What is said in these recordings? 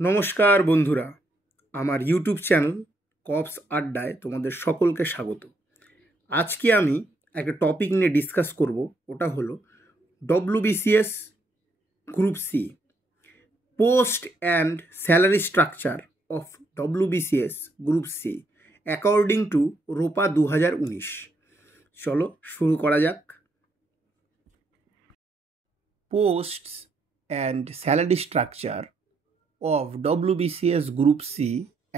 নমস্কার বন্ধুরা, আমার ইউটিউব চ্যানেল কপস আড্ডায় তোমাদের সকলকে স্বাগত। আজকে আমি একটা টপিক নিয়ে ডিসকাস করব, ওটা হলো WBCS group C post and salary structure of WBCS group C according to ROPA 2019। চলো শুরু করা যাক। Posts and salary structure of WBCS Group C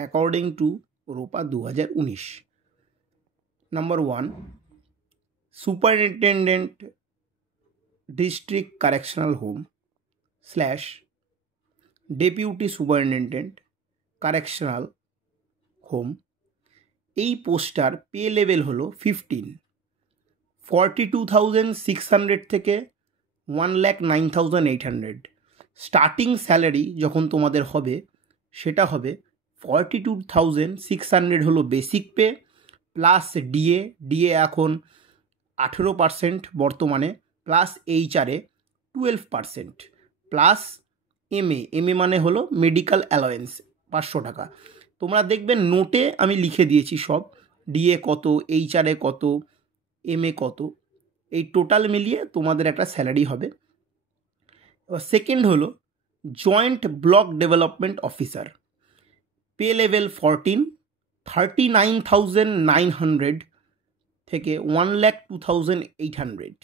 according to ROPA 2019. Number 1, Superintendent District Correctional Home / Deputy Superintendent Correctional Home, এই poster pay level হলো 42,600 থেকে 1,09,800। Starting salary যখন তোমাদের হবে সেটা হবে 42,600 হলো বেসিক পে প্লাস ডিএ এখন 18% বর্তমানে, প্লাস এইচআরএ 12%, প্লাস এমএ মানে হলো মেডিকেল অ্যালাওয়েন্স 500 টাকা। তোমরা দেখবে নোটে আমি লিখে দিয়েছি সব, ডিএ কত, এইচআরএ কত, এমএ কত, এই টোটাল মিলিয়ে তোমাদের একটা স্যালারি হবে। সেকেন্ড হলো joint block development officer, pay level 14, 39,900 থেকে 1,02,800।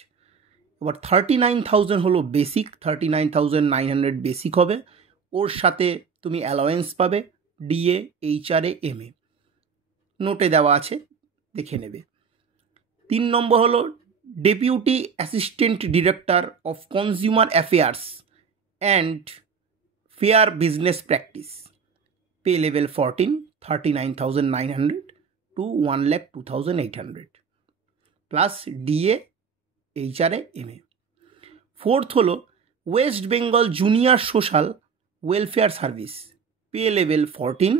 এবার 39,000 হলো বেসিক, 39,900 বেসিক হবে, ওর সাথে তুমি অ্যালাওয়েন্স পাবে ডিএ, এইচআরএ, এমএ, নোটে দেওয়া আছে, দেখে নেবে। 3 নম্বর হলো deputy assistant director of consumer affairs and fair business practice, pay level 14, 39,900 to 1,02,800, plus DA, HRA, MA. Fourth হলো West Bengal junior social welfare service, pay level 14,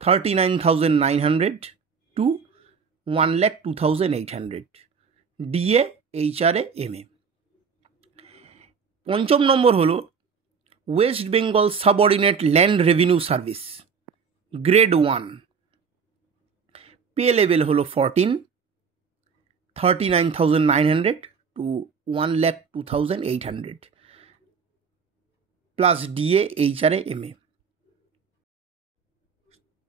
39,900 to 1,02,800, DA, HRA, MA. পঞ্চম নম্বর হলো West Bengal subordinate land revenue service, grade 1, pay level হলো 14, 39,900 to 1,02,800, plus DA, HRA, MA.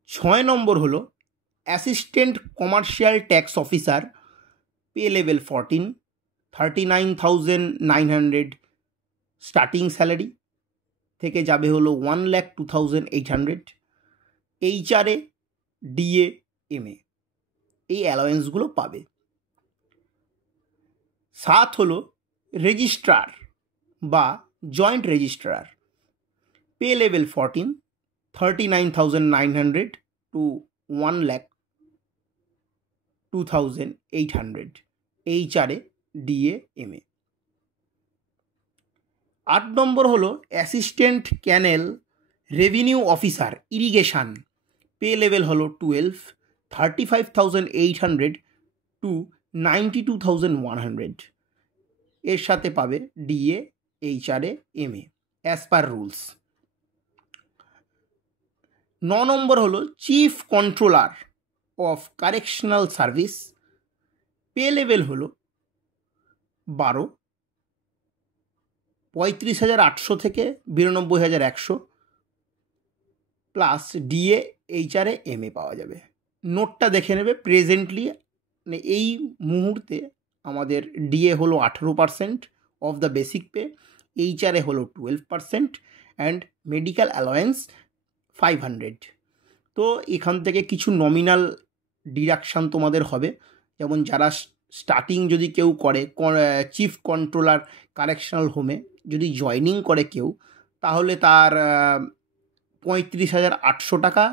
6 নম্বর হলো assistant commercial tax officer, pay level 14, 39,900 starting salary থেকে যাবে হলো 1,02,800, HRA, DA, MA, এই অ্যালাওয়েন্সগুলো পাবে। 7 হলো রেজিস্ট্রার বা joint registrar, pay level 14, 39,900 to 1,02,800, HRA, DA, MA. 8 নম্বর হলো assistant canal revenue officer irrigation, pay level হলো 12, 35,800 to 92,100, এর সাথে পাবে DA, HRA, MA as per rules. 9 নম্বর হলো chief controller of correctional service, pay level হলো 12, 35,800 থেকে 92,100, প্লাস ডিএ, এইচআরএ, এমএ পাওয়া যাবে। নোটটা দেখে নেবে, প্রেজেন্টলি মানে এই মুহূর্তে আমাদের ডিএ হলো 18% of the basic pay, HRA হলো 12%, অ্যান্ড মেডিকেল অ্যালাওয়েন্স 500। তো এখান থেকে কিছু নমিনাল ডিডাকশান তোমাদের হবে, যেমন যারা স্টার্টিং যদি কেউ করে চিফ কন্ট্রোলার কারেকশনাল হোমে যদি জয়নিং করে কেউ, তাহলে তার 35,800 টাকা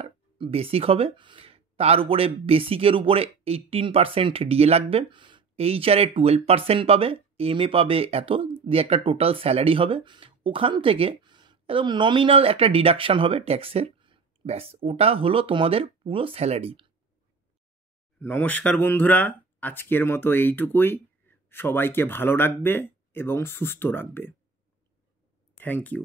বেসিক হবে, তার উপরে বেসিকের উপরে 18% ডিএ লাগবে, এইচআরএ 12% পাবে, এমএ পাবে এত, দিয়ে একটা টোটাল স্যালারি হবে। ওখান থেকে একদম নমিনাল একটা ডিডাকশান হবে ট্যাক্সের, ব্যাস ওটা হলো তোমাদের পুরো স্যালারি। নমস্কার বন্ধুরা, আজকের মতো এইটুকুই। সবাইকে ভালো রাখবে এবং সুস্থ রাখবে। Thank you.